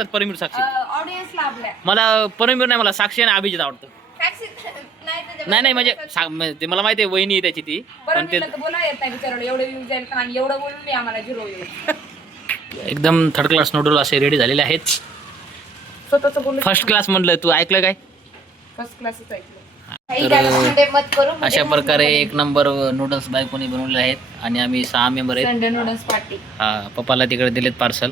आवडतात परमवीर साक्षी ऑडियन्सला आपल्या मला परमवीर नाही मला साक्षी आणि अभिजित आवडतं नाही म्हणजे ते मला माहिती आहे वहिनी आहे त्याची ती पण ते बोला येत नाही बिचाराला एवढे व्ह्यूज जाईल पण आम्ही एवढं बोलून मी आम्हाला 0 येईल एकदम थर्ड क्लास नूडल असे रेडी झालेले आहेत स्वतःच बोलू फर्स्ट क्लास म्हणलं तू ऐकलं काय फर्स्ट क्लासच ऐकलं तर अशा प्रकारे एक नंबर नूडल्स बायकोनी बनवले आहेत आणि आम्ही 6 मेंबर आहेत संडे नूडल्स पार्टी हा पप्पाला तिकडे दिलेत पार्सल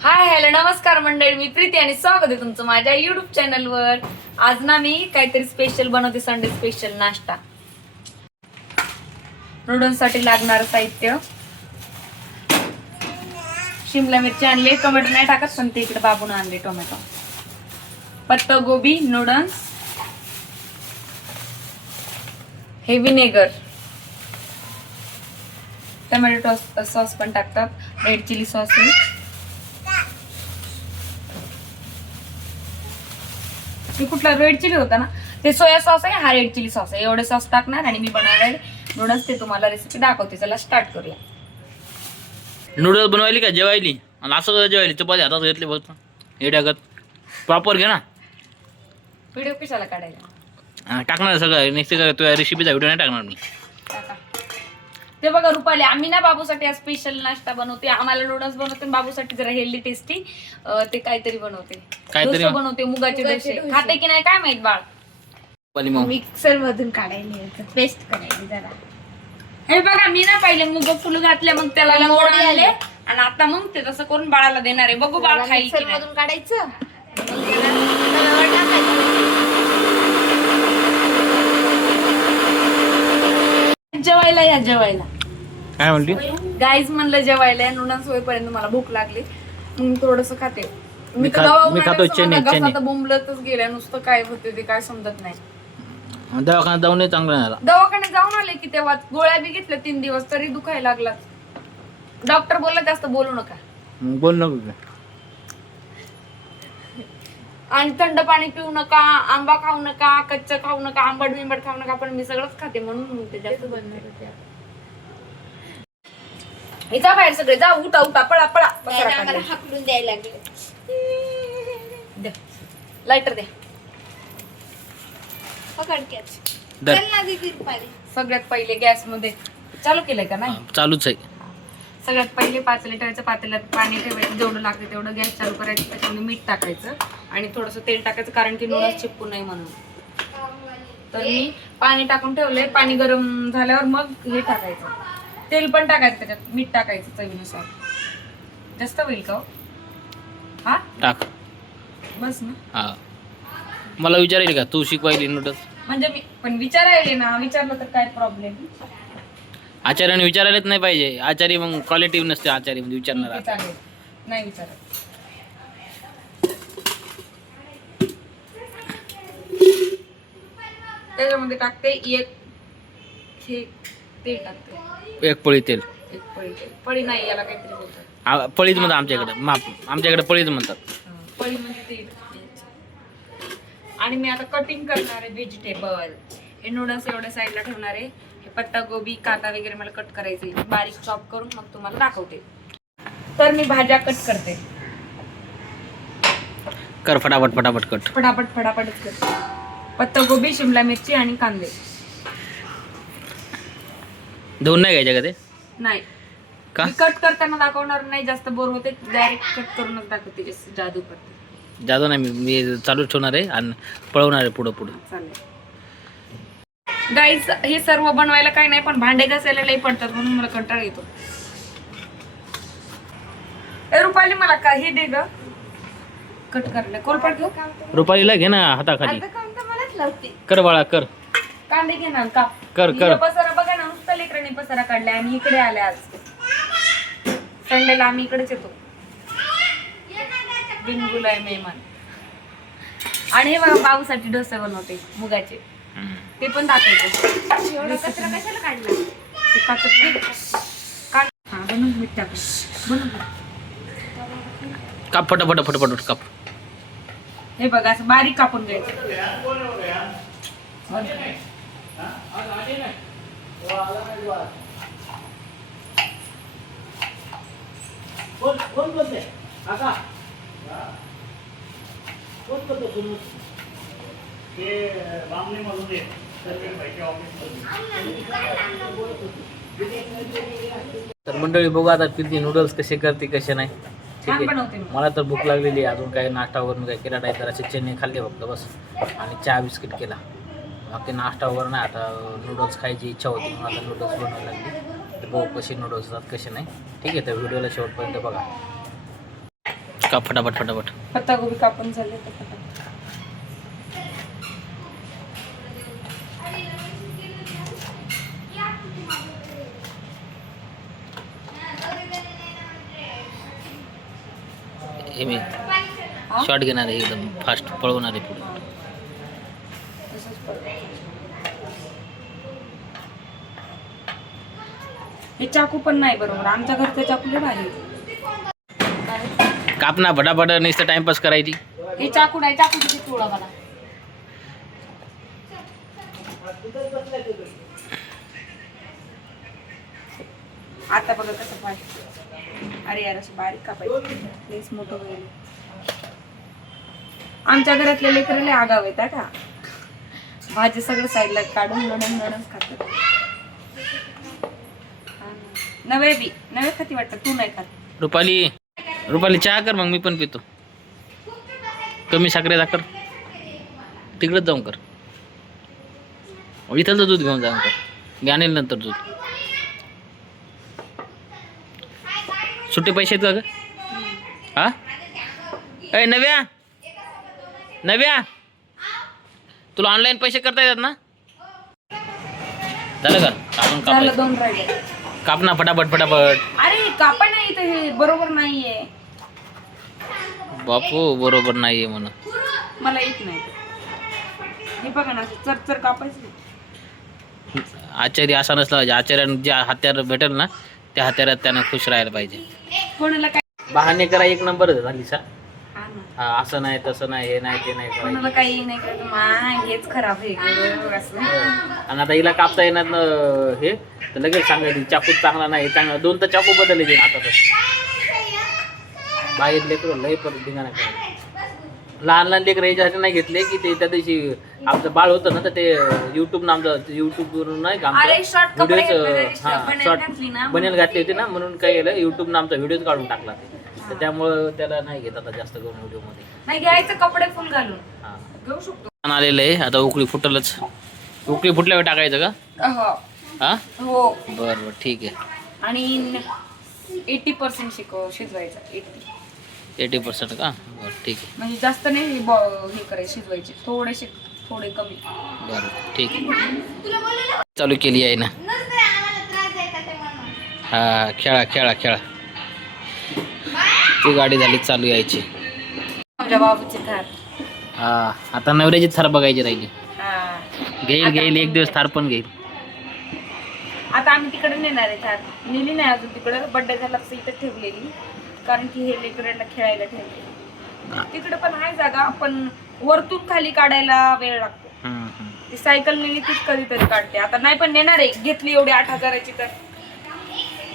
हाय हॅलो नमस्कार मंडळी मी प्रीती आणि स्वागत आहे तुमचं माझ्या युट्यूब चॅनलवर. आज ना मी काहीतरी स्पेशल बनवते संडे स्पेशल नाश्ता. नूडल्स साठी लागणारं साहित्य शिमला मिरची आणली टोमॅटो नाही टाकत पण ते इकडे बाबून आणले टोमॅटो पत्ता गोबी नूडल्स हे विनेगर टोमॅटो सॉस पण टाकतात रेड चिली सॉस आहे हे कुठला रेड चिली होता ना ते सोया सॉस आहे हा रेड चिली सॉस आहे एवढे सॉस टाकणार आणि मी बनवणार नूडल्स ते तुम्हाला रेसिपी दाखवते चला स्टार्ट करूया. नूडल्स बनवायली का जेवायली आणि असं जेवायली चपाती हातात घेतली बघ हे टाकत प्रॉपर घे ना व्हिडिओ कशाला काढायला टाकणार सगळं नेक्स्ट तुझ्या रेसिपीचा व्हिडिओ नाही टाकणार मी टाका. ते बघा रुपाली आम्ही ना बाबूसाठी आज स्पेशल नाश्ता बनवते आम्हाला नूडल्स बनवते बाबूसाठी जरा हेल्दी टेस्टी ते काहीतरी बनवते डोसे बनवते मुगाचे डोसे खाते की नाही काय माहित बाळ मिक्सर मधून काढायला पेस्ट करायची जरा. हे बघा मी ना पहिले मुग फुल घातले मग त्याला मोड आले आणि आता मग ते तसं करून बाळाला देणार आहे बघू बाळ खाईल मिक्सर मधून काढायचं मग त्याला तव्यावर टाकायचं. जेवायला या जेवायला काय म्हणली गाईज म्हणलं जेवायला नूडल्स होईपर्यंत मला भूक लागली थोडस खाते मी खातो चेन्नई बोंबलतच गेल्या नुसतं काय होते ते काय समजत नाही. दवाखान्यात जाऊन चांगलं झाला दवाखान्यात जाऊन आले की तेव्हा गोळ्या बी घेतल्या 3 दिवस तरी दुखायला लागला. डॉक्टर बोलला जास्त बोलू नका बोल नको आणि थंड पाणी पिऊ नका आंबा खाऊ नका कच्च खाऊ नका आंबट बिंबट खाऊ नका पण मी सगळंच खाते म्हणून ते जास्त बनणार होते. हे जा बाहेर सगळे जा उठा उठा पळा पळा आम्हाला हाकलून द्यायला लागले. लायटर दे पकड कॅच. दर. चल ना दीदी रुपाली. सगळ्यात पहिले गॅस मध्ये चालू केलंय का नाही चालूच आहे सगळ्यात पहिले 5 लिटरच्या पातेल्यात पाणी ठेवायचं जेवढं लागतं तेवढं गॅस चालू करायचं त्याच्यामध्ये मीठ टाकायचं आणि थोडंसं तेल टाकायचं कारण की नूडल्स चिपकू नये म्हणून. तर मी पाणी टाकून ठेवलंय पाणी गरम झाल्यावर मग हे टाकायचं तेल पण टाकायचं त्याच्यात मीठ टाकायचं चवीनुसार. जास्त होईल का हा टाक बस ना हा मला विचारेल का तू शिकवायली नूडल्स म्हणजे मी पण विचारायले ना विचारलं तर काय प्रॉब्लेम आचार्याने विचारायलाच नाही पाहिजे आचार्य मग क्वालिटी नसते आचार्य म्हणजे विचारणार चालेल नाही विचारत. त्याच्यामध्ये टाकते एक हे तेल टाकते एक पळी तेल एक पळी तेल पळी नाही याला काहीतरी बोलतात पळीच म्हणतात आमच्याकडे पळीच म्हणतात पळी म्हणजे तेल आणि मी आता कटिंग करणार आहे व्हेजिटेबल. हे नूडल्स एवढ्या साईडला ठेवणार आहे हे पत्ता गोबी कांदा वगैरे मला कट करायचे बारीक चॉप करून मग तुम्हाला दाखवते. तर मी भाज्या कट करते कर फटाफट फटाफट कट फटाफटच करते. पत्ता गोबी शिमला मिरची आणि कांदे धुवून नाही घ्यायच्या का ते नाही का मी कट करताना दाखवणार नाही जास्त बोर होते डायरेक्ट कट करूनच दाखवते जास्त जादू करते जादू नाही मी चालू ठेवणार आहे आणि पळवणार आहे पुढं चालेल. गाईज हे सर्व बनवायला काही नाही पण भांडे घासायला लई पडतात म्हणून मला कंटाळा येतो. रुपाली मला काही दे ग कट करायला कोलपाट घेऊ रुपालीला घे ना हाताखाली काम तर मलाच लावते. कर बाळा कर कांदे घेणार का कर पसारा बघा ना नुसतं लेकरांनी पसारा काढलाय आणि इकडे आले आज संडेला आम्ही इकडेच येतो बिनबुलाय मेहमान. आणि हे बघा बाबूसाठी डोसे बनवते मुगाचे ते पण दाखवते. एवढा कचरा कशाला काढला ते काढ हा बनवून मीठ टाक बनवून काप फटाफट काप हे बघा असं बारीक कापून घ्यायचं बंद कर. तर मंडळी बघू आता किती नूडल्स कसे करते कसे नाही. ठीक छान आहे. बनवते मी. मला तर भूक लागलेली आहे. अजून काही नाश्ता वगैरे काही केला नाही. तर असे चणे खाल्ले फक्त बस आणि चहा बिस्किट केला. बाकी नाश्ता वगैरे नाही. आता नूडल्स खायची इच्छा होती म्हणून आता नूडल्स बनवायला लागली. तर बघू कसे नूडल्स असतात कसे नाही. ठीक आहे. तर व्हिडिओला शेवटपर्यंत बघा. का फटाफट फटाफट. पत्तागोबी कापून झाले तर पटापट. हे मी हा? शॉर्ट घेणार आहे एकदम फास्ट पळवणार आहे पुढे. तसंच पडतं. हे चाकू पण नाही बरोबर. आमच्या घरचे चाकू लय भारी आहेत. कापना फटाफट नुसतं टाइमपास करायची. हे चाकू नाही. चाकू तिथे तुळा मला. आता बघा कसं पाहिजे. अरे यार असं बारीक कापायचं. लईच मोठं होईल. आमच्या घरातले लेकरं लय आगाव आहेत का. भाजी सगळं साईडला काढून लढूनच खातात. नवे खाती वाटतं. तू नाही खात. रुपाली चहा कर मग मी पण पितो. कमी साखरेचा कर. तिकडेच जाऊन कर. इथलं दूध घेऊन जाऊन कर. मी आणेल नंतर दूध. सुट्टे पैसे आहेत का ग? हा ए नव्या तुला ऑनलाईन पैसे करता येतात ना? झालं का? कापून झालं 2 राहिले. कापना फटाफट फटाफट. अरे कापा नाही इथं. हे बरोबर नाहीये. बापू बरोबर नाहीये म्हणून. मला येत नाही. हे बघा ना चरचर कापायचं. आचार्य असा नसला पाहिजे. आचार्यानं ज्या हत्यार भेटेल ना त्या हत्यारात त्यानं खुश राहायला पाहिजे. कोणाला काय बहाणे करा एक नंबर झाली सा. हा ना. हा असं नाही तसं नाही हे नाही ते नाही कोणाला करायचं. काही नाही करत. मा हेच खराब आहे गं, असं. आणि आता हिला कापता येणार ना हे तर लगेच सांगायची चाकू चांगला नाही चांगला. 2 तर चाकू बदलले आता तर. बाहेर लेकरं लय परत धिंगाणा करायचं. लहान लेकरं याच्यासाठी नाही घेतले की ते त्या दिवशी आमचं बाळ होतं ना तर ते युट्यूब आमचं युट्यूबवरून नाही का अरे शॉर्ट कपडे व्हिडिओच घातली ना. बनेल घातली होती ना म्हणून काय केलं युट्यूबनं आमचा व्हिडिओच काढून टाकला ते. तर त्यामुळं त्याला नाही घेत आता जास्त करून व्हिडिओमध्ये. नाही घ्यायचं कपडे फुल घालून हां घेऊ शकतो. आलेलं आहे आता. उकळी फुटलच. उकळी फुटल्यावर टाकायचं का? हो हां हो. बरं ठीक आहे. आणि 80% शिजवायचं. 80% का? बरं ठीक आहे. म्हणजे जास्त नाही हे करायचे शिजवायचे. थोडे कमी. बरं ठीक आहे. चालू केली आहे ना. हा खेळा खेळा खेळा. ती गाडी झाली चालू यायची. माझ्या बाबूची थार. हा आता नवऱ्याची थार बघायची राहिली. हा. घेईल एक दिवस थार पण घेईल. आता आम्ही तिकडे नेणार आहे थार. नेली नाही अजून तिकडे. बड्डे झाला तसं इथं ठेवलेली. कारण की हे लेकरांना खेळायला ठेवले. तिकडे पण आहे जागा पण वरतून खाली काढायला वेळ लागतो. ती सायकल नेली तीच कधीतरी काढते. आता नाही पण नेणार आहे. घेतली एवढी 8,000ची तर.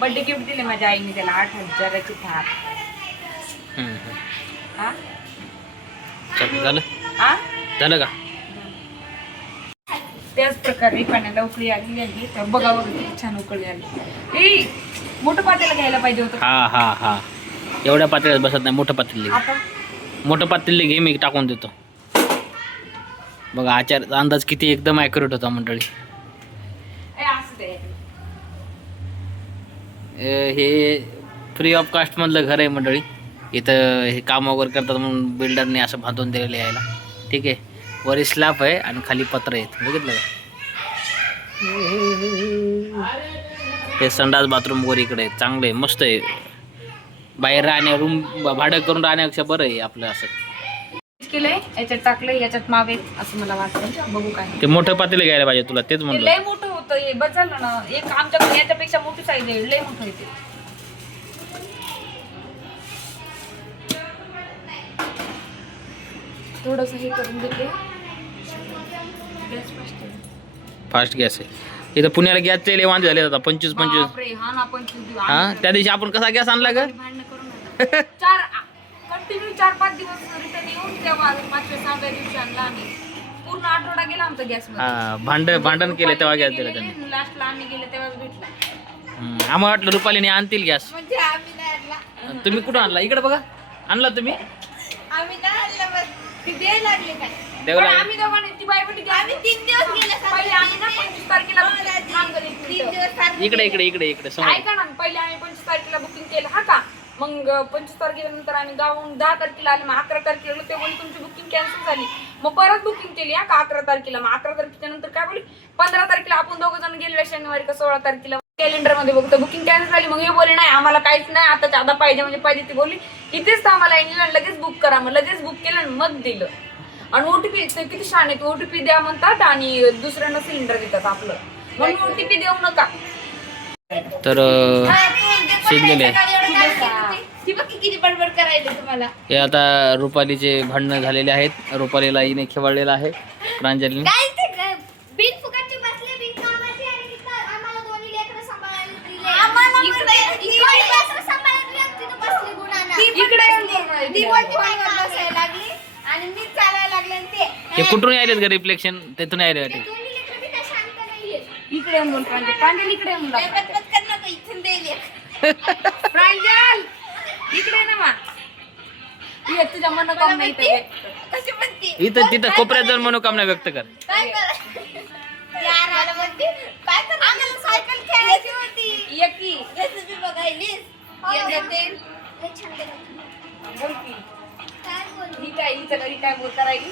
बड्डे गिफ्ट दिले माझ्या आईने त्याला 8,000ची थार. हा झालं हा झालं का? त्याच प्रकारे पाण्याला उकळी आली आहे. तर बघा किती छान उकळी आली. ए मोठं पातेलं घ्यायला पाहिजे होतं. हा हा हा एवढ्या पातळीत बसत नाही. मोठं पातेलं आता मोठं पातेलं घे मी टाकून देतो. बघा आचार्याचा अंदाज किती एकदम ॲक्युरेट होता मंडळी. असं ते हे फ्री ऑफ कास्ट मधलं घर आहे मंडळी. इथं हे काम वगैरे करतात म्हणून बिल्डरने असं बांधून दिलेलं यायला. ठीक आहे. वर स्लॅब आहे आणि खाली पत्र आहेत. बघितलं का? हे संडास बाथरूम वर इकडे आहे. चांगलं आहे मस्त आहे. बाहेर राहण्या रूम भाडं करून राहण्यापेक्षा बरं आहे आपलं. असं केलंय याच्यात टाकलंय. याच्यात मावे असं मला वाटतं. बघू काय ते मोठं पातेलं घ्यायला पाहिजे तुला. तेच ते म्हणलं. लय मोठं होतं. हे बस झालं ना. एक आमच्याकडे याच्यापेक्षा मोठी साईज आहे. लय मोठं आहे ते. थोडंसं हे करून देते. गॅस फास्ट आहे. फास्ट गॅस आहे. इथं पुण्याला गॅसचे लय वांदे झाले आता 25 बापरे, हा ना 25 दिवस. हा त्या दिवशी आपण कसा गॅस आणला ग? भांडणं करून आला. कंटिन्यू 4-5 दिवस रिटर्न येऊन तेव्हा 5व्या-6व्या दिवशी आणला आम्ही. पूर्ण आठवडा गेला आमचा गॅस हा भांडण केलं तेव्हा गॅस दिला त्यांनी. लास्टला आम्ही गेले तेव्हाच भेटला. आम्हाला वाटलं रुपालीने आणतील गॅस. म्हणजे आम्ही नाही आणला. तुम्ही कुठं आणला? इकडे बघा, आणला तुम्ही? आम्ही नाही आणला, बस ते द्यायला लागले काय. देवला पण आम्ही दोघांनी ती बाई पण आम्ही 3 दिवस गेले. पहिले आम्ही ना 25 तारखेला तीन दिवस सारखे इकडे समोर. ऐका ना, पहिले आम्ही 25 तारखेला बुकिंग केलं हा का. मग 25 तारखेनंतर आम्ही गावून 10 तारखेला आले. मग 11 तारखेला आलो, ते बोलले तुमची बुकिंग कॅन्सल झाली. मग परत बुकिंग केली हा का 11 तारखेला. मग 11 तारखेच्या नंतर काय बोलली, 15 तारखेला आपण दोघं जण गेले शनिवारी का 16 तारखेला कॅलेंडर मध्ये बघतो बुकिंग कॅन्सल झाली. मग हे बोलले नाही आम्हाला काहीच नाही, आता ज्यादा पाहिजे म्हणजे पाहिजे. ती बोलली इथेच आम्हाला इंग्लंड लगेच बुक करा. मग लगेच बुक केलं आणि मग दिलं. आणि ओटीपी ते किती छान आहे, ओटीपी द्या म्हणतात आणि दुसऱ्यांना सिलेंडर देतात आपलं, म्हणून ओटीपी देऊ नका. तर शिजलेले ती बघ किती बडबड करायला तुम्हाला. हे आता रुपालीचे भांडणं झालेले आहेत. रुपालीला हिने खेवळलेला आहे प्रांजलीने. काय ते बिन फुकटची बसले बिन कामाची आणि तिथं आम्हाला दोन्ही लेकरं सांभाळायला दिले. आम्हाला इकडे लेकरं सांभाळायला दिले, तिथं बसली गुणाना. ती बोलती पायवर बसायला लागली आणि मी चालायला लागले आणि ते हे कुठून आलेत का रिफ्लेक्शन? तिथून आले वाटते. दोन्ही लेकरं बी काय शांत नाहीये. इकडे येऊन बोल प्रांजल, इकडे येऊन काय पटपट कर नका, इथून देईल. प्रांजल इकडे ना मा. ये तुझ्या मनोकामना इथे कशी म्हणते इथं तिथं कोपऱ्यात जाऊन मनोकामना व्यक्त कर. काय कर यार मला म्हणते काय कर. आम्हाला सायकल खेळायची होती. यकी रेसिपी बघायलीस. येते लय छान केलं. बोल की काय बोल ही काय हिच्या घरी काय बोल करायली.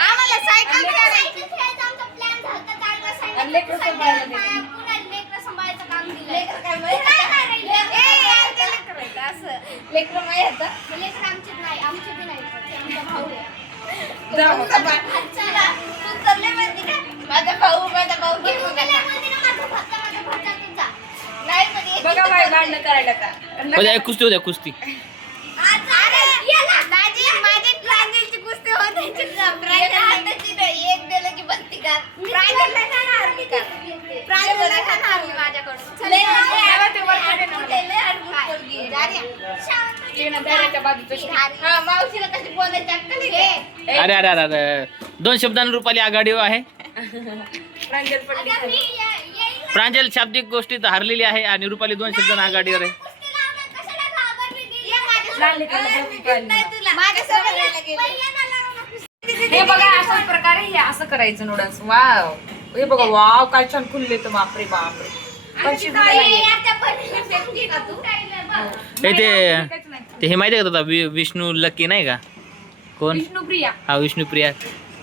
आम्हाला सायकल खेळायचा आमचा प्लॅन झाला. चांगला आणि लेकरं सांभाळायला दिली. पुन्हा लेकरं सांभाळायचं काम दिलं. लेकरं काय माहिती असं लेकरं माहिती आता. लेकरं आमचे नाही, आमचे बी नाही, ते आमचा भाऊ आहे. जाऊ चला, तू चालले म्हणते का? माझा भाऊ घेऊन गेला म्हणते ना, माझा भाचा तुझा. नाही म्हणे. बघा बाई भांडणं करायला का. उद्या कुस्ती, उद्या कुस्ती. अरे याला माझे प्रांजलची कुस्ती होते. प्रांजल हाताची नाही, एक दिलं की बसती का. प्रांजलला नाही हारली का. प्रांजलला नाही हारली माझ्याकडून. लय दाराच्या बाजूचं हा, मावशीला कशी बोलायची अक्कल आहे. अरे अरे अरे अरे, 2 शब्दांनी रुपाली आघाडी आहे. प्रांजल पडली आता मी खाली. येईल. प्रांजल शाब्दिक गोष्टीत हरलेली आहे आणि रुपाली 2 शब्दांनी आघाडीवर आहे. कुस्ती लावण्यात कशाला घाबरली ती? ये माझ्यासोबत. लहान लेकराला मी बघून घेत कळलं. नाही तुला. माझ्यासोबत यायला गेली. पहिल्यांदा लावू नको. हे बघा अशाच प्रकारे हे असं करायचं नूडल्स. वाव, हे बघा वाव काय छान फुलले तर. बापरे बापरे. पण शिजले नाहीये. आता बनवून फेकली का तू? हे ते हे माहिती आहे का तुला विष्णू लक्की नाही का? कोण? विष्णुप्रिया. हा विष्णुप्रिया.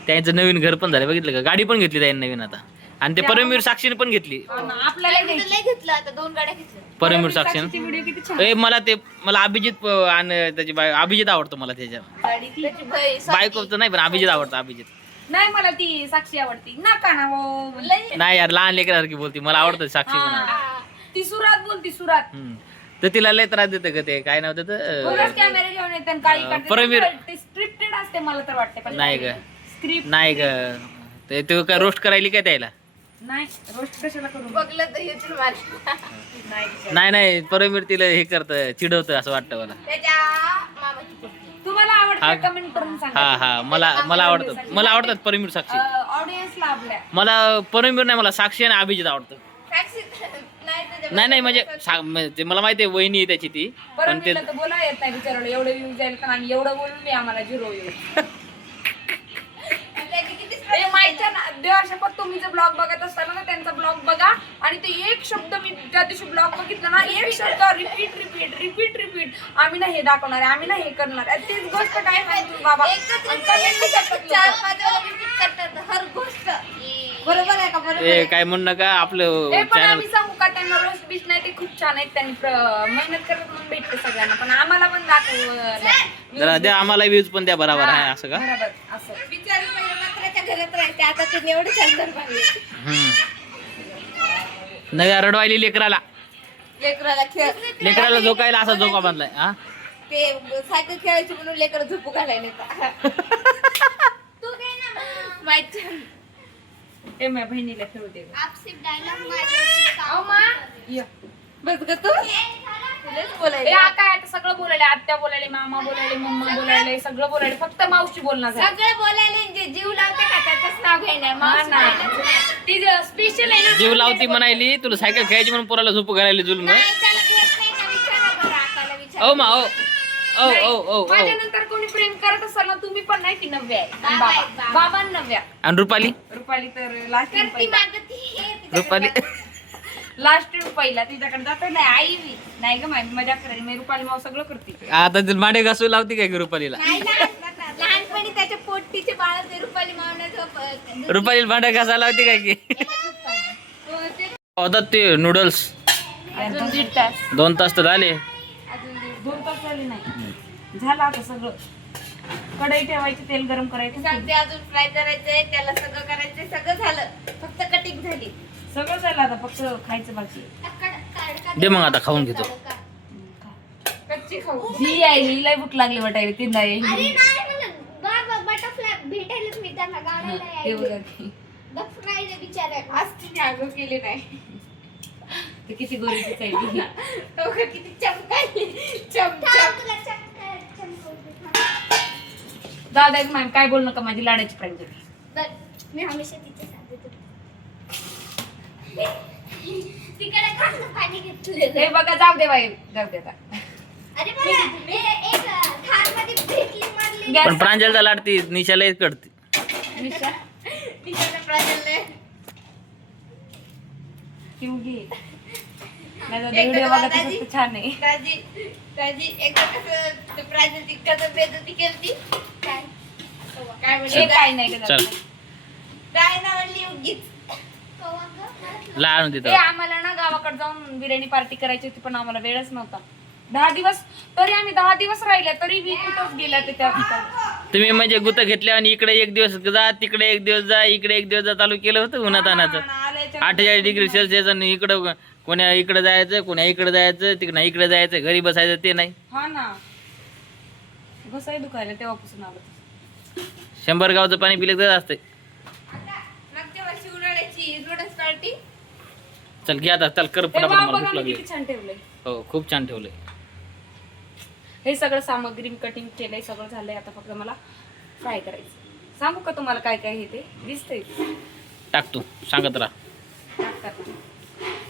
त्यांचं नवीन घर पण झालं बघितलं का? गाडी पण घेतली त्यांनी नवीन आता. आणि ते परमवीर साक्षीने पण घेतली. आपल्याला मी तर लय घेतलं आता, 2 गाड्या घेतल्या. परमवीर साक्षीचे साक्षीने. व्हिडिओ किती छान. ए मला अभिजित आणि त्याची अभिजित आवडतो मला त्याच्या. त्याची बहीण बायकोचं नाही पण अभिजित आवडतं. अभिजित नाही मला ती साक्षी आवडती. नका ना वो. लय नाही यार, लहान लेकरासारखी बोलती. मला आवडतं साक्षी पण. हा. ती सुरात बोलती सुरात. तर तिला लय त्रास देतं का ते काय नाव त्याचं? बोलच कॅमेरा घेऊन येते आणि काही करते. परमवीर. ते स्क्रिप्टेड असते मला तर वाटते. पण नाही ग, स्क्रिप्ट नाही ग. ते काय रोस्ट करायली काय त्याला? नाही रोस्ट कशाला करू. बघलं तर येतील मला. नाही नाही परमवीर तिला हे करतं, चिडवतं असं वाटतं मला. त्याच्या मामाची पोरगी. तुम्हाला हा. आवडतं कमेंट करून हा सांगा. हा, मला आवडतात परमवीर साक्षी. ऑडियन्सला आपल्या. मला परमवीर नाही, मला साक्षी आणि अभिजित आवडतं. साक्षी नाही त्याच्या नाही म्हणजे ते मला माहिती आहे वहिनी आहे त्याची ती. पण ते परमवीरला तर बोला येत नाही बिचाराला. एवढे व्ह्यूज जाईल पण आम्ही एवढं बोलून नाही आम्हाला 0 येईल. त्याची किती हे माहिती ना देवाशपथ, तुम्ही जर ब्लॉग बघत असताना ना त्यांचा ब्लॉग बघा आणि ते एक शब्द मी त्या दिवशी ब्लॉग बघितला ना, एक शब्द रिपीट आम्ही ना हे दाखवणार आहे, आम्ही ना हे करणार आहे. तीच गोष्ट काय माहिती बाबा. एकच रिपीट 4-5 वेळा रिपीट करतात हर गोष्ट. बरोबर आहे का? बरोबर ते आहे. काय म्हणू नका आपलं हे पण चॅनल. आम्ही सांगू का त्यांना रोस्ट बीच नाही ते खूप छान आहेत. त्यांनी मेहनत करत म्हणून भेटते सगळ्यांना. पण आम्हाला पण जरा द्या आम्हाला व्ह्यूज पण द्या बरोबर आहे असं का? बरोबर असं. बिचारी पहिल्या मात्राच्या घरात राहायचे, आता ते एवढं छान बांधले. नव्या रडवायली लेकराला लेकराला खेळ लेकराला झोकायला असा झोका बांधलाय. हा ते सायकल खेळायची म्हणून लेकर झोपू घालायला. तू काय ना ते माझ्या बहिणीला खेळू दे गं. आपसी डायलॉग माझ्या अहो मा ये. बस ग तू ए, आ काय आता सगळं बोलायले, आत्या बोलायले, मामा बोलायले, मम्मा बोलायले, सगळं बोलायले, फक्त मावशी बोलणार झालं. सगळं बोलायला जे जीव लावते का त्याचंच नाव घेणार हा मावशी ना. बोलायला. ती स्पेशल आहे ना. जीव लावती म्हणायली तुला सायकल खेळायची म्हणून पोराला झोप घालायला जुलूम. नाही, त्याला घेत नाही का विचारा बरं, आकाला विचारा. ओ मा ओ ओ नाही, ओ ओ ओ माझ्यानंतर कोणी प्रेम करत असाल ना तुम्ही पण नाही, ती नव्या आहे आणि बाबा आहे, बाबा बाबा. बाबा नव्या. आणि रुपाली रुपाली तर लास्ट करती मागती हे तिच्याकडे रुपाली लास्ट पहिला तिच्याकडे जातो नाही आई बी नाही ग माझी मजा करायची मी रुपाली माव सगळं करते. आता तिला मांडे घासू लावती काय ग रुपालीला? नाही ना, लहानपणी त्याच्या पोटीचे बाळ ते रुपाली मावण्या झोप रुपालीला भांडे घासायला लावती काय की? होतात ते नूडल्स अजून 1.5 तास 2 तास तर झाले. अजून 2 तास झाले नाही झालं आता सगळं. कढई ठेवायची तेल गरम करायचं सांगते अजून फ्राय करायचंय त्याला सगळं करायचंय सगळं झालं फक्त कटिंग झाली सगळं झालं आता फक्त खायचं बाकी. दे मग आता खाऊन घेतो. कच्ची खाऊ जी आहे ही लय भूक लागली वाटायला तीनदा अरे येईल. नाही म्हणलं बाबा बटरफ्लाय भेटायलाच मी त्यांना गाडायला ते यायले बघा की. बटरफ्लायला विचारायला आज तिने आगो केले नाही ते किती गोरीची आहे किती चमकायली तुला दादा मॅम काय बोल नका माझी लाडाची फ्रेंड आहे. बरं मी हमेशा तिच्या साथ देतो तिकडे खाल्लं पाणी घेतलेलं हे बघा जाऊ दे बाई जाऊ दे आता. अरे मला एक थारमध्ये भेटली मारली गॅस पण प्रांजलचा लाडती निशाला कडती. निशा तिच्याला प्राजलने किव घे नाही व्हिडिओ बघा तसं छान आहे. दाजी एकदा कसं ते प्राजल तिकडचं बेइज्जती केलती काय काय हे म्हणजे काय नाही का चल काय ना म्हणली उगीच लहान ते तिथं आम्हाला ना गावाकडे जाऊन बिर्याणी पार्टी करायची होती पण आम्हाला वेळच नव्हता. 10 दिवस तरी आम्ही 10 दिवस राहिले तरी मी कुठंच गेला ते त्या ठिकाणी. तुम्ही म्हणजे गुत घेतल्या आणि इकडे 1 दिवस जा तिकडे 1 दिवस जा इकडे 1 दिवस जा चालू केलं होतं उन्हातानाचं. 48 डिग्री सेल्सिअस आणि इकडं कोण्या इकडे जायचं कोण्या इकडे जायचं तिकडे इकडे जायचं घरी बसायचं ते नाही. हा ना घसाही दुखायला तेव्हापासून आलं. 100 गावचं पाणी पिलं तर असतंय. मागच्या वर्षी उन्हाळ्याची नूडल्स पार्टी चल घे आता चल कर ते पटापट वाव मला बघा भूक मी लागली. किती छान ठेवलंय. हो खूप छान ठेवलंय. हे सगळं सामग्री कटिंग केलंय सगळं झालंय आता फक्त मला फ्राय करायचं. सांगू का तुम्हाला काय काय हे ते दिसतंय टाक तू सांगत राहा. टाकतात.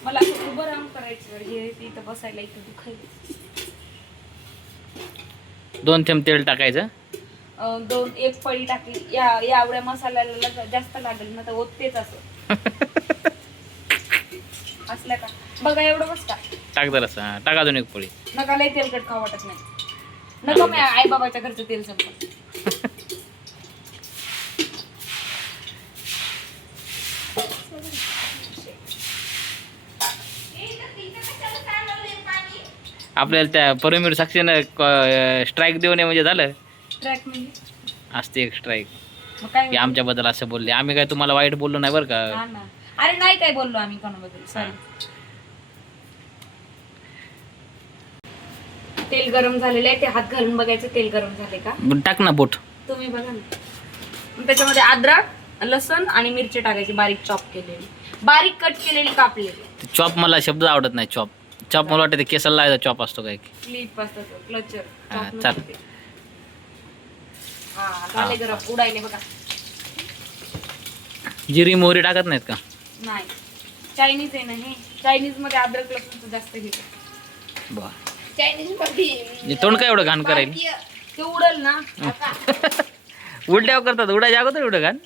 मला असं उभं राहून करायचं हे ते इथं बसायला इथं दुखायला. 2 थेंब तेल टाकायचं. 1 पळी टाकली या एवढ्या मसाल्याला जास्त लागेल ना तर ओततेच असं असल्या का बघा एवढं बस का टाक जरा टाक अजून 1 पोळी. नका लय तेलकट खावं वाटत नाही. नका मी आई बाबाच्या घरचं तेल संपलं. आपल्याला त्या परमवीर साक्षीनं स्ट्राईक देऊ नये म्हणजे झालं. ट्रॅक म्हणजे असते एक स्ट्राईक मग काय की आमच्याबद्दल असं बोलले. आम्ही काय तुम्हाला वाईट बोललो नाही बरं का. हा ना. अरे नाही काय बोललो आम्ही कोणाबद्दल सॉरी. तेल गरम झालेलं आहे ते हात घालून बघायचं तेल गरम झाले का. टाक ना बोट. तुम्ही बघा ना. मग त्याच्यामध्ये अद्रक लसण आणि मिरची टाकायची बारीक चॉप केलेली बारीक कट केलेली कापलेली. चॉप मला शब्द आवडत नाही. चॉप चॉप मला वाटतं ते केसाला लावायचा चॉप असतो काय की. क्लिप असतं क्लचर. हा, चाल. हा झाले गरम उडायले बघा. जिरी मोहरी टाकत नाहीत का? नाही चायनीज आहे ना हे. चायनीज मध्ये अद्रक लसूण जास्त घेतो. बर चायनीज मध्ये तोंड काय एवढं घाण करायला. ते उडल ना उलट्यावर करतात उडायच्या अगोदर एवढं घाण.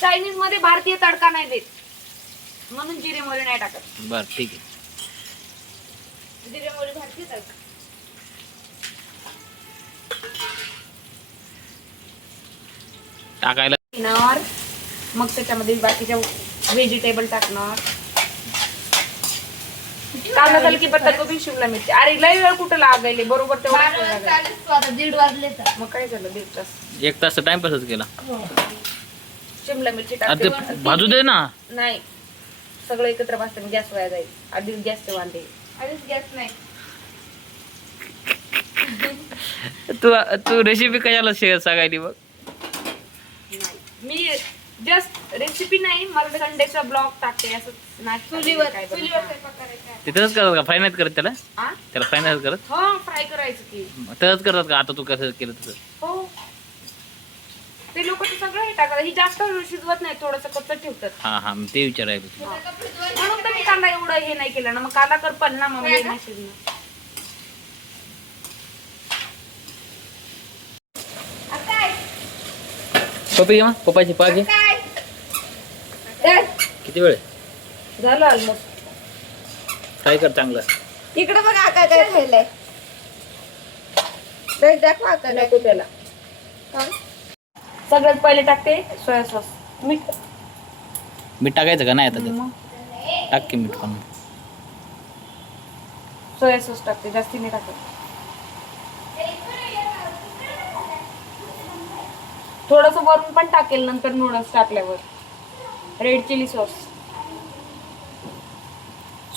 चायनीज मध्ये भारतीय तडका नाही देत म्हणून जिरे मोहरी नाही टाकत. बर ठीक आहे. जिरे मोहरी भारतीय तडका. टाकायला टाकणार मग त्याच्यामध्ये बाकीच्या व्हेजिटेबल टाकणार. कांदा झालं की पत्ताकोबी शिमला मिरची. अरे लय वेळ कुठं लागायले बरोबर तेवढं 1:40 वाजले तर मग काय झालं 1.5 तास. 1 तास टाइमपासच केला. शिमला मिरची अरे ते टाकते. भाजू दे ना. नाही सगळं एकत्र भाजते गॅस वाया जाईल. आधीच गॅसचे वांदे. आधीच गॅस नाही तू तू रेसिपी कशाला शेअर सांगायली बघ. मी जस्ट रेसिपी नाही, मला संडेचा ब्लॉग टाकते असं चुलीवर काय चुलीवर स्वयंपाक करायचा. ते तसंच करतात का? फ्राय नाहीत करत त्याला? हा त्याला फ्राय नाहीत करत? हो फ्राय करायचं की. तसंच करतात का आता तू कसं केलं तसं? हो ते लोक तर सगळं हे टाकतात, ही जास्त शिजवत नाही, थोडंसं कच्चं ठेवतात. हां हां ते विचारायचं. म्हणून तर मी कांदा एवढं हे नाही केलं ना, मग कांदा करपल ना मग हे नाही शिजणार. काय पपई घे मग, पप्पाची पाक घे. काय किती वेळ? झालं ऑलमोस्ट. फ्राय कर चांगलं. इकडे बघ आका काय खायलंय. दाखवा आका काय. नको त्याला. काय? सगळ्यात पहिले टाकते सोया सॉस, मीठ. मीठ टाकायचं का नाही आता त्यात? मग टाक की मीठ पण. सोया सॉस टाकते, जास्ती नाही टाकत. थोडस वरून पण टाकेल नंतर नूडल्स टाकल्यावर. Red chilli sauce.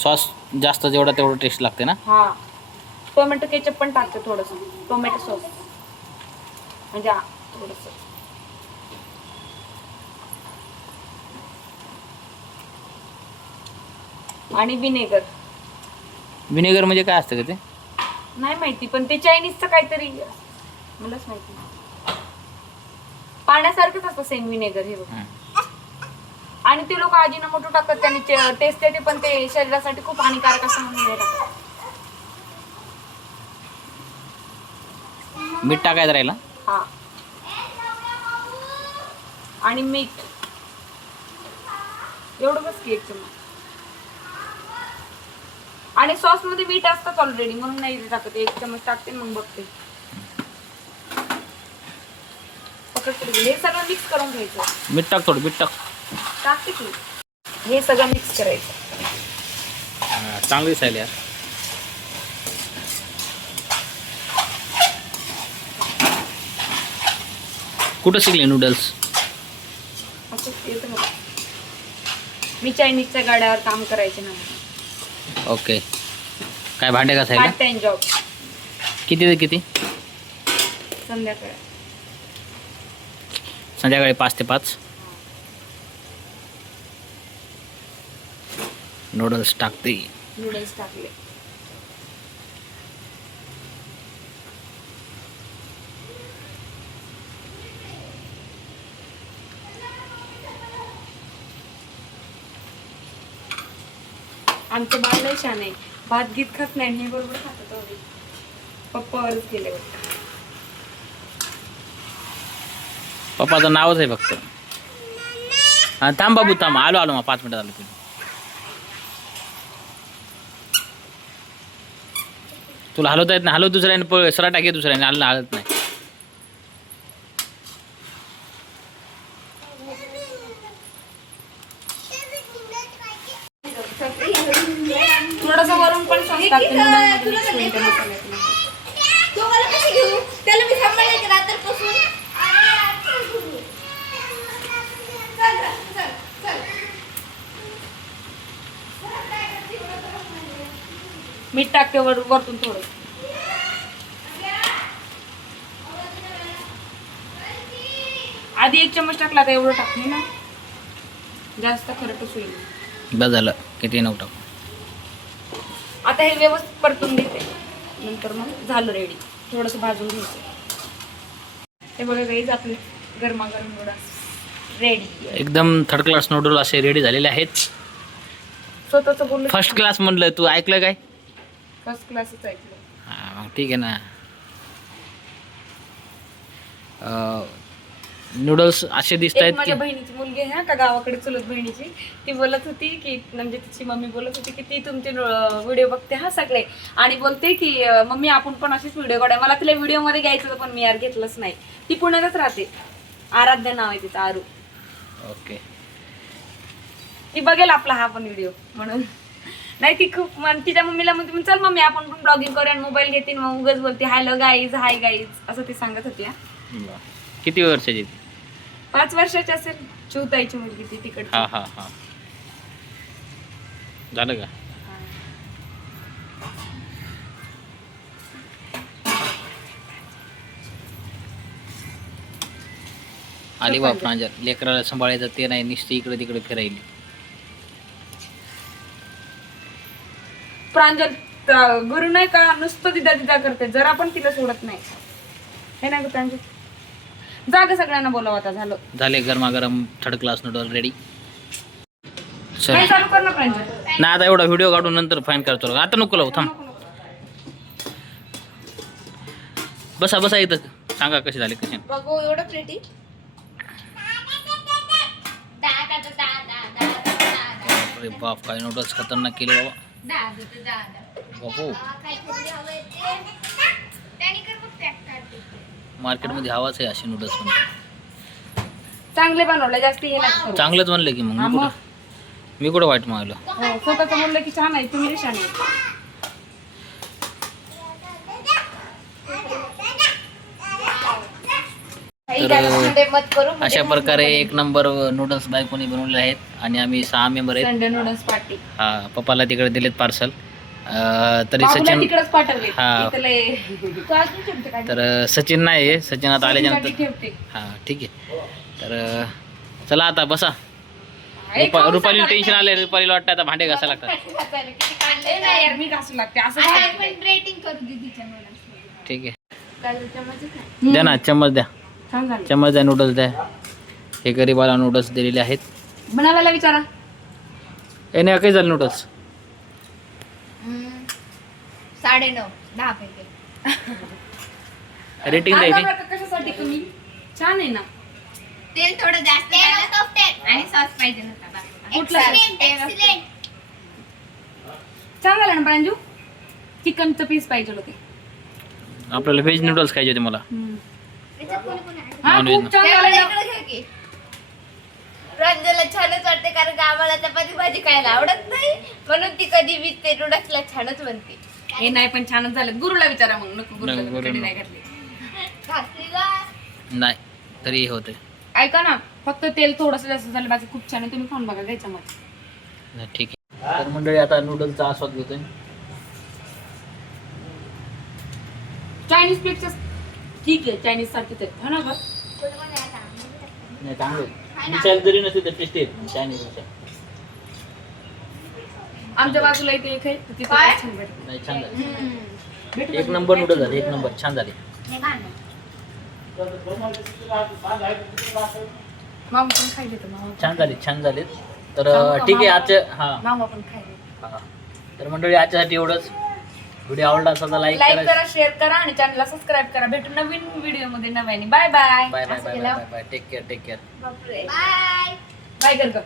सॉस जास्त जेवढा तेवढं टेस्ट लागते ना? हा टोमॅटो केचप पण टाकते थोडस, टोमॅटो सॉस म्हणजे थोडस. आणि विनेगर. विनेगर म्हणजे काय असतं का ते? नाही माहिती, पण ते चायनीजचं काहीतरी मलाच माहिती. पाण्यासारखंच असतं सेम विनेगर हे बघ. हं. आणि ते लोक अजिनोमोटो टाकतात, त्यांनी टेस्ट येते पण ते शरीरासाठी खूप हानिकारक असं म्हणून हे टाकतात. मीठ टाकायचं राहिला. हा आणि मीठ एवढं बस की 1 चमच. आणि सॉस मध्ये मीठ असतंच ऑलरेडी म्हणून नाही टाकत. 1 चमच टाकते मग बघते. हे सगळं मिक्स करून घ्यायचं. मीठ टाक, थोडं मीठ टाक. टाकते की हे सगळं मिक्स करायचं. चांगलं दिसायला यार. कुठं शिकले नूडल्स? असं येतं मग. मी चायनीजच्या गाड्यावर काम करायचे ना. ओके. काय भांडे घासायला? Part time job. किती ते किती? संध्याकाळी. संध्याकाळी 5 ते 5. नूडल्स टाकते. नूडल्स टाकले. आमचं बाळ लय छान आहे, भात गीत खात नाही, हे बरोबर खातात हवे. पप्पावरच गेले. पप्पाचं नावच आहे फक्त. हां थांब बाबू थांब, आलो मग 5 मिनिटं झालं तुला. तुला हलवता येत नाही, हलव दुसऱ्याने, सरा टाके दुसऱ्याने, हलत नाही. थोडंसं वरून पण सॉस टाकते. noodles मध्ये mix करून त्या मसाल्यात. तो मला कशी घेऊ? त्याला मी सांभाळायचं रात्रपासून. चल चल चल. मीठ टाकते वरतून थोडं. आधी 1 चमच टाकला तर एवढं टाकते ना, जास्त खरटच होईल. बस झालं, किती नऊ टाक. आता हे व्यवस्थित परतून घेते, नंतर मग झालं रेडी. थोडंसं भाजून घ्यायचं. हे बघा गाईज आपले गरमागरम नूडल्स रेडी. एकदम थर्ड क्लास नूडल असे रेडी झालेले आहेत. स्वतःच बोललं. फर्स्ट क्लास म्हणलं, तू ऐकलं काय? फर्स्ट क्लासच ऐकलं. हां मग ठीक आहे ना. नूडल्स असे दिसत आहेत एक की माझ्या बहिणीची मुलगी आहे का गावाकडे, चुलत बहिणीची, ती बोलत होती की म्हणजे तिची मम्मी बोलत होती की ती तुमचे व्हिडिओ बघते हा सगळे, आणि बोलते की मम्मी आपण पण असेच व्हिडिओ काढूया. मला तिला व्हिडिओ मध्ये घ्यायचं होतं पण मी यार घेतलंच नाही. ती पुण्यातच राहते, आराध्या नाव आहे तिचं, आरू. ओके. ती बघेल आपला हा पण व्हिडिओ म्हणून. नाही ती खूप तिच्या मम्मीला म्हणते चल मम्मी आपण पण ब्लॉगिंग करूया, आणि मोबाईल घेते मग उगाच बोलते हॅलो गाईज, हाय गाईज असं ती सांगत होती. किती वर्षाची? 5 वर्षाची असेल. चिवताईची मुलगी ती तिकडची. हां हां हां. झालं का? आली बा प्रांजल, लेकराला सांभाळायचं ते नाही, नुसती इकडे तिकडे फिरायली. प्रांजल गुरु नाही का नुसतं दिदा दिदा करते, जरा पण तिला सोडत नाही. हे नाही का प्रांजल? जागा सगळ्यांना बोलावं आता. झाले गरमागरम थर्ड क्लास नूडल रेडी. चल काय चालू कर ना प्रांजल. ना आता एवढा व्हिडिओ काढून नंतर फाईन करतो. आता नको लावू, थांब. बसा बसा इथं, सांगा कसे झाले कसे. बघू एवढं प्लेटी. अरे बाप, काय नूडल्स खतरनाक केले बाबा. बापू मार्केटमध्ये हवाच आहे असे नूडल्स म्हणून. चांगले बनवले, जास्त हे नाही करू. चांगलंच म्हणलं की मग मी कुठं वाईट मागलं. हो, स्वतःच म्हणलं की छान आहे, तुम्ही छान आहे. तर अशा प्रकारे एक नंबर नूडल्स बायकोनी बनवले आहेत आणि आम्ही 6 मेंबर आहेत. Sunday noodles party. हा, पप्पाला तिकडे दिलेत पार्सल. तरी बाबूला सचिन, तिकडच पाठवले. हा. तर सचिन नाही, सचिन आता आल्याच्या नंतर. ठेवते. हा ठीक आहे. तर चला आता बसा. रुपालीला टेन्शन आले, रुपालीला वाटतं आता भांडे घासायला लागतात. नाही यार, मी घासू लागते असं झालं. रेटिंग करू दे तिच्या नूडल्स. ठीक आहे, काय चमचच नाही. द्या ना चम्मच, द्या छान झालं. चम्मच, द्या नूडल्स द्या. हे गरीबाला नूडल्स दिलेले आहेत. बनावायला विचारा. याने काही झालं नूडल्स. 9.5 10 पैकी. रेटिंग द्यायची. कशासाठी तुम्ही? छान आहे ना. तेल थोडं जास्त आणि सॉस पाहिजे नव्हता. कुठलं? एक्सलेंट. छान झालं ना प्रांजू. चिकनचं पीस पाहिजे होते. आपल्याला व्हेज नूडल्स खायचे होते मला. हा, Non-veg खूप छान झालं ना. रंजला छानच वाटते कारण का आम्हाला चपाती भाजी खायला आवडत नाही, म्हणून ती कधी बी ते नूडल्सला छानच बनते. हे नाही पण छानच झालं. गुरुला विचारा मग. नको, गुरुला गुरुला कधी नको. नाही घातली. घातली का? नाही तरी होते. ऐका ना, फक्त तेल थोडंसं जास्त झालं, बाकी खूप छान आहे. तुम्ही खाऊन बघा त्याच्यामध्ये. ठीक आहे. तर मंडळी आता नूडल्सचा आस्वाद घेतोय. चायनीज पेक्षा ठीक आहे, चायनीज सारखीच आहे, हा ना गं? नाही चांगलं दिसायला जरी नसते तर टेस्टी आहे चायनीज पेक्षा. आमच्या बाजूला इथे एक आहे, तिथे काय? छान भेटतं. नाही छान झाले, एक नंबर नूडल्स झाले, एक नंबर छान झाले. मामा पण खायले तर मामा. छान झाले, छान झाले. तर ठीक आहे आजच्या मामा पण खायले. हा. तर मंडळी आजच्यासाठी एवढंच. व्हिडिओ आवडला असेल तर लाईक लाईक करा. करा, शेअर करा आणि चॅनलला सबस्क्राईब करा. भेटू नवीन व्हिडिओ मध्ये नव्याने. Bye bye. Bye bye bye bye bye. Take care, take care. Bye. Bye कर गं.